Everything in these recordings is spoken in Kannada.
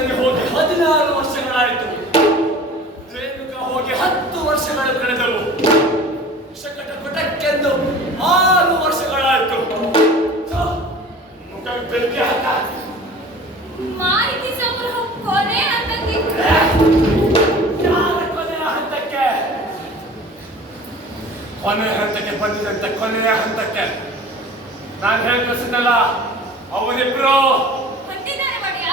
ರೇಣುಕನಿಗೆ ಹೋಗಿ ಹದಿನಾರು ವರ್ಷಗಳಾಯಿತು. ರೇಣುಕ ಹೋಗಿ ಹತ್ತು ವರ್ಷಗಳು ಕಳೆದವು. ಶಕಟ ಕೊಟಕ್ಕೆಂದು ಆರು ವರ್ಷಗಳಾಯಿತು. ಮುಖಕ್ಕೆ ಬೆಳಗ್ಗೆ ಹಾಕ ಮಾಹಿತಿ ಸಂಗ್ರಹ ಕೊನೆ ಹಂತಕ್ಕೆ. ಕೊನೆ ಹಂತಕ್ಕೆ? ಬಂದಿದಂತೆ ಕೊನೆಯ ಹಂತಕ್ಕೆ. ನಾನು ಹೇಳ್ಕೊಳ್ತೀನಲ್ಲ ಅವರಿಬ್ರು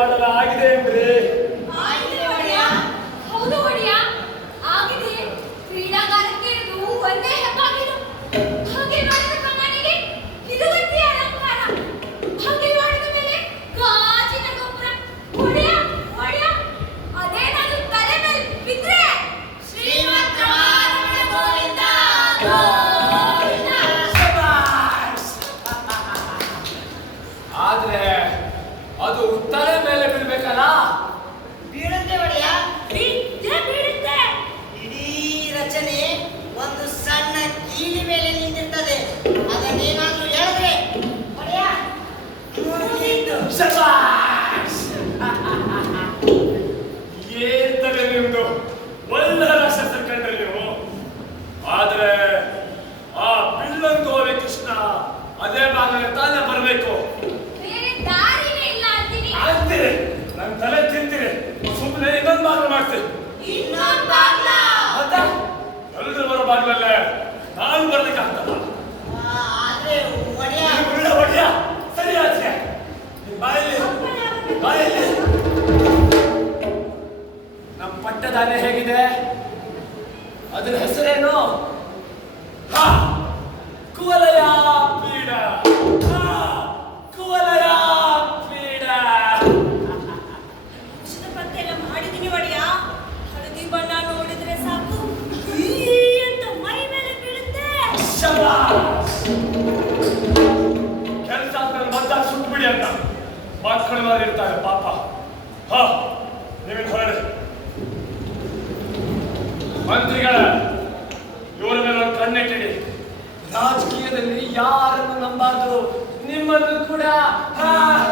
ಮಾಡಲಾಗಿದೆ ಎಂದರೆ 만큼 크다. 아.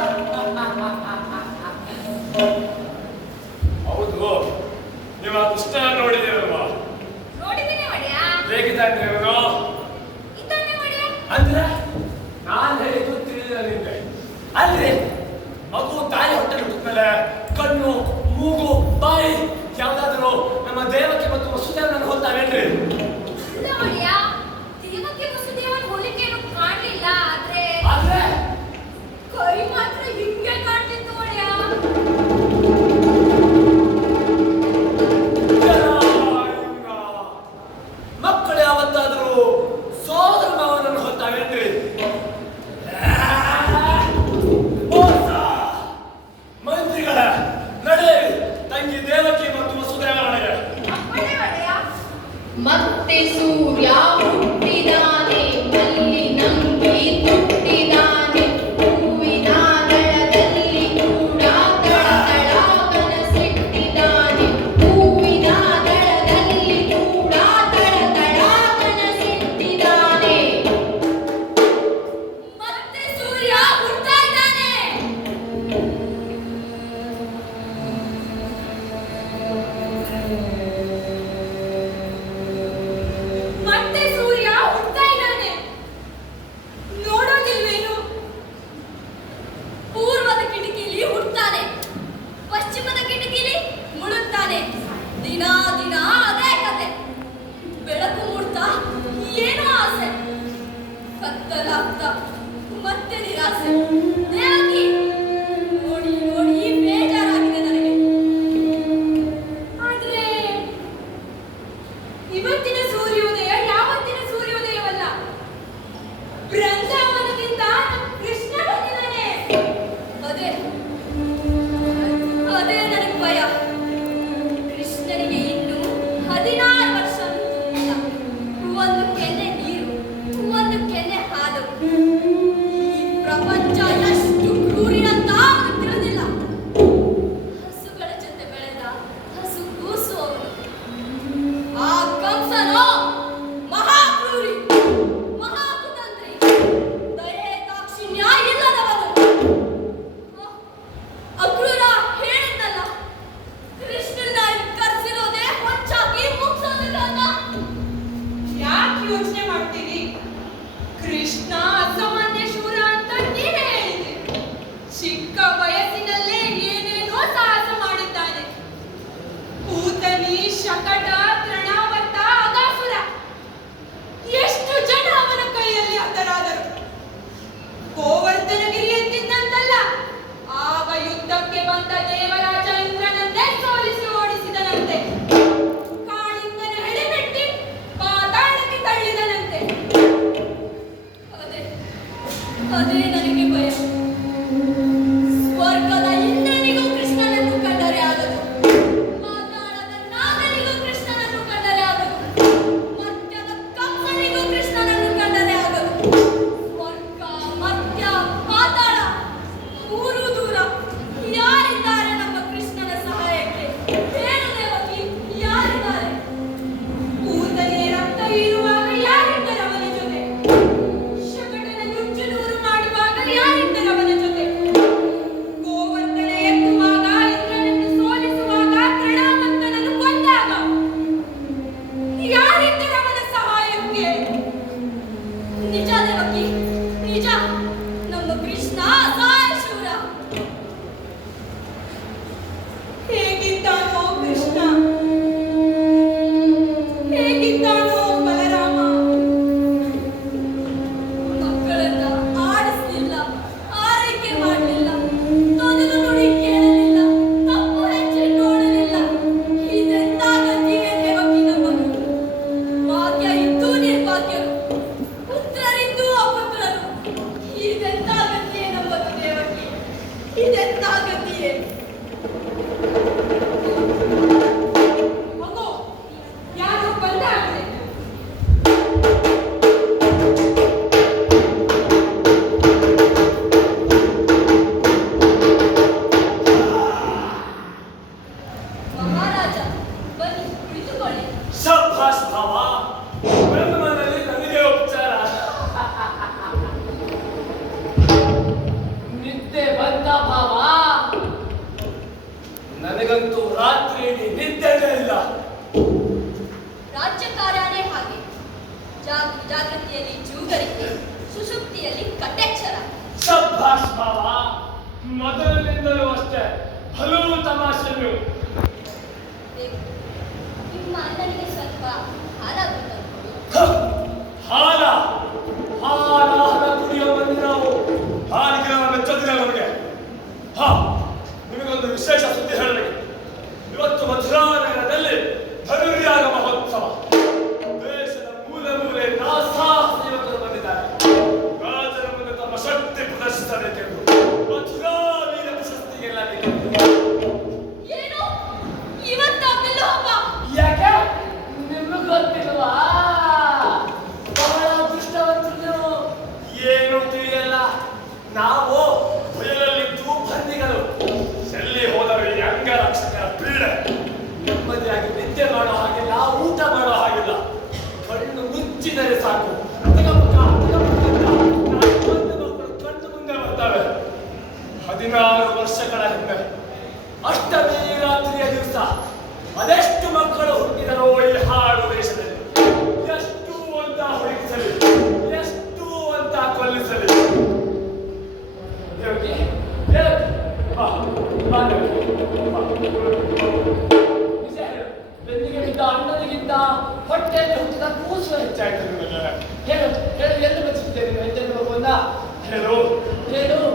ತಂಗಿ ದೇವಕಿ ಮತ್ತು ವಸುದೇವ ಮತ್ತೆ ಸೂರ್ಯ ಕತ್ತಲಾಗ್ತಾ ಮತ್ತೆ ನಿರಾಸೆ ಜಾಗೃತಿಯಲ್ಲಿ ಜೂಗರಿಕೆ ಸುಶುಕ್ತಿಯಲ್ಲಿ ಕಟ್ಟೆಚ್ಚರ ಸಬ್ಬಾಸ್ ಭಾವ ಮೊದಲಿನಿಂದಲೂ ಅಷ್ಟೇ ಹಲವು ತಮಾಷೆಗಳು. ನಿಮ್ಮ ಅಣ್ಣನಿಗೆ ಸ್ವಲ್ಪ ಹಾಲ ಹಾಲ ಹಾಲ ಹಾಲ ಕುಡಿಯೋ ಬಂದು ನಾವು. ಹಾಲಿಗೆ ಮೆಚ್ಚದಿಲ್ಲ ನಮಗೆ ಹಾ ನಿಮಗೊಂದು ವಿಶೇಷ ಸುದ್ದಿ ಹೇಳಬೇಕು. ಇವತ್ತು ಮಧುರಾ ನಗರದಲ್ಲಿ ಧನುರ್ಯಾಗ ಮಹಾ pero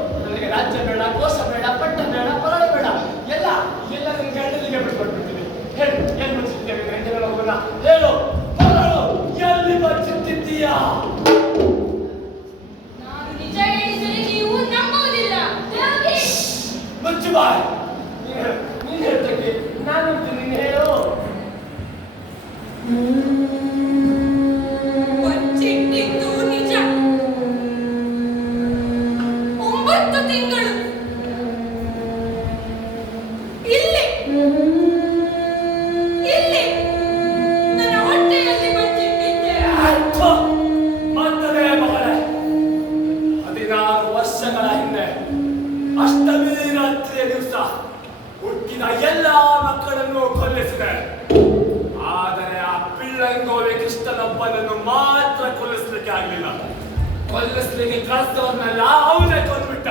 ಕೊಲ್ಲಸ್ತ್ರೀಗೆ ಕಳಿಸ್ತವ್ರನ್ನೆಲ್ಲ ಅವನೇ ಕೊಂದ್ಬಿಟ್ಟ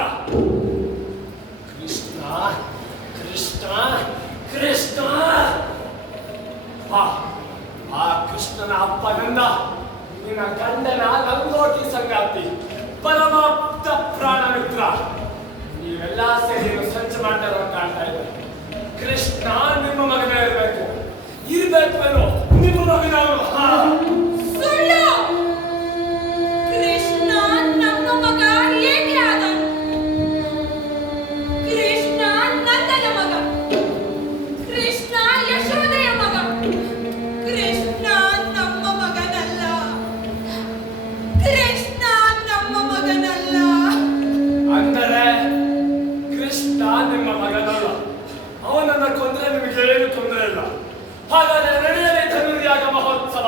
ಕೃಷ್ಣ ಕೃಷ್ಣ ಕೃಷ್ಣ. ಆ ಕೃಷ್ಣನ ಅಪ್ಪ ನಂದ ನಿನ್ನ ಗಂಡನ ಲಂಗೋಟಿ ಸಂಗಾತಿ ಪರಮಾಪ್ತ ಪ್ರಾಣ ಮಿತ್ರ ನೀವೆಲ್ಲ ಸೇರಿ ಸ್ವಚ್ಛ ಮಾಡ್ತಾರ ಕಾಣ್ತಾ ಇದೆ. ಕೃಷ್ಣ ನಿಮ್ಮ ಮಗನೇ ಇರಬೇಕು. ಇರಬೇಕು ನಿಮ್ಮ ಮಗನ ತೊಂದರೆ ಇಲ್ಲ. ಹಾಗಾದರೆ ನಡೆಯಲೇ ಚಂದ್ರಯಾಗ ಮಹೋತ್ಸವ.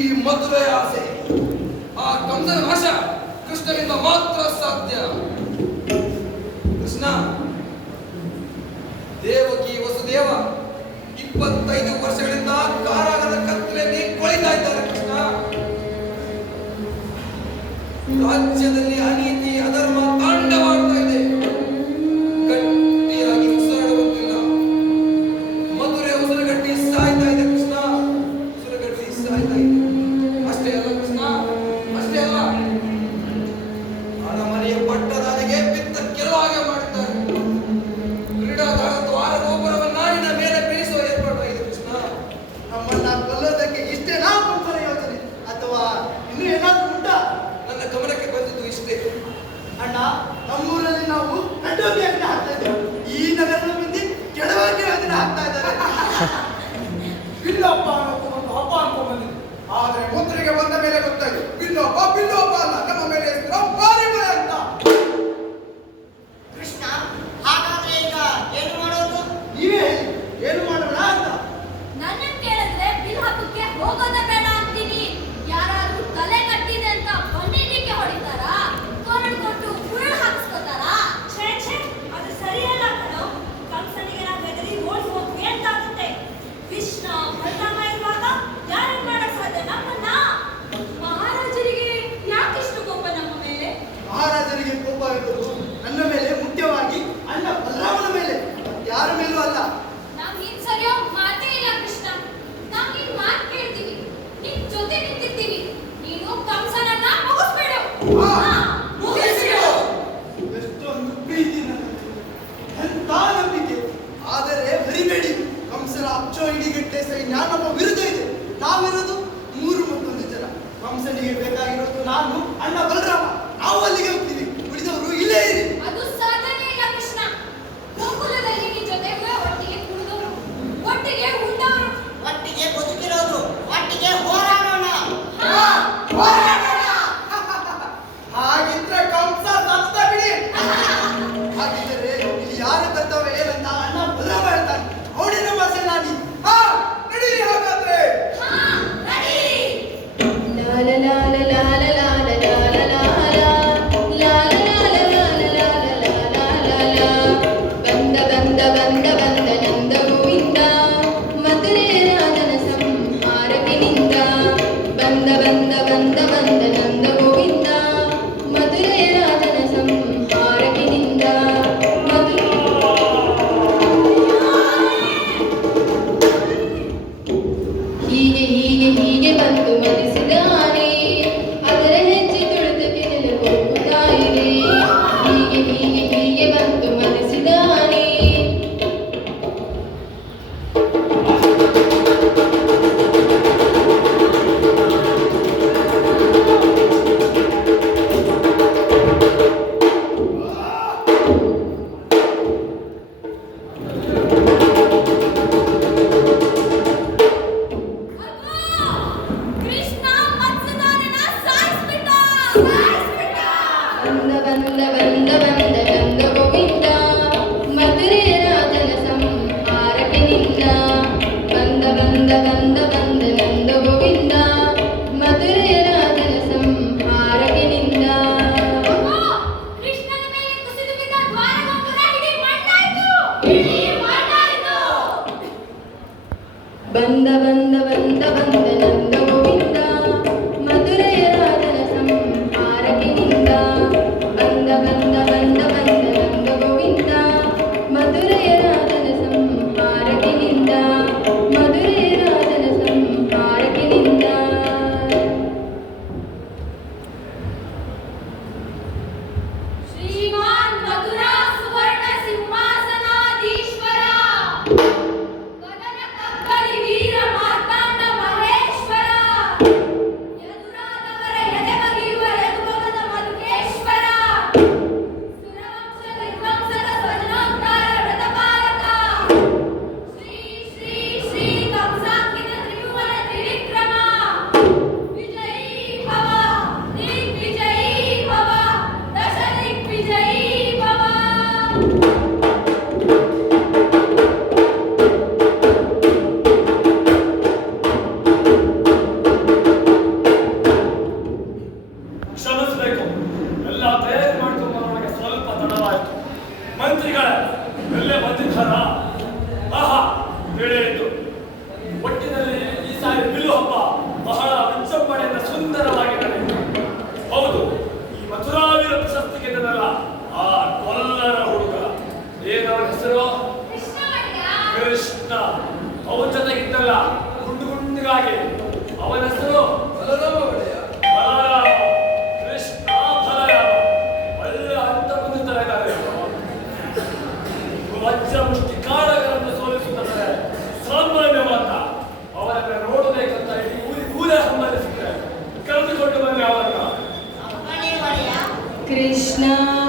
ಈ ಆಸೆ. ಆ ಕಂದನ ನಾಶ ಕೃಷ್ಣನಿಂದ ಮಾತ್ರ ಸಾಧ್ಯ. ಕೃಷ್ಣ, ದೇವಕಿ ವಸುದೇವ ಇಪ್ಪತ್ತೈದು ವರ್ಷಗಳಿಂದ ಕಾರಾಗದ ಕತ್ತಲೆಯಲ್ಲಿ ಕೊಳಿತಾ ಇದ್ದಾರೆ ಕೃಷ್ಣ. ರಾಜ್ಯದಲ್ಲಿ ಅನೀತಿ 자 la la la la la la ಮಂತ್ರಿಗಳೇ ಎಲ್ಲೇ ಬಂದಿದ್ದಾರ? ಆಹಾ ಹೇಳಿದ್ದು ಒಟ್ಟಿನಲ್ಲಿ ಈ ಸಾರಿ ಬಿಲ್ಲು ಹಬ್ಬ ಬಹಳ ವಿಜೃಂಭಣೆಯಿಂದ ಸುಂದರವಾಗಿ ನಡೆಯಿತು. ಹೌದು, ಈ ಮಥುರಾವೀರ ಪ್ರಶಸ್ತಿ ಗೆದ್ದನಲ್ಲ ಆ ಕೊಲ್ಲರ ಹುಡುಗ. ಏನವರ ಹೆಸರು? ಕೃಷ್ಣ. ಅವನ ಜೊತೆಗಿದ್ದಲ್ಲ ಗುಂಡು ಗುಂಡುಗಾಗಿ ಅವನ ಹೆಸರು? ಕೃಷ್ಣ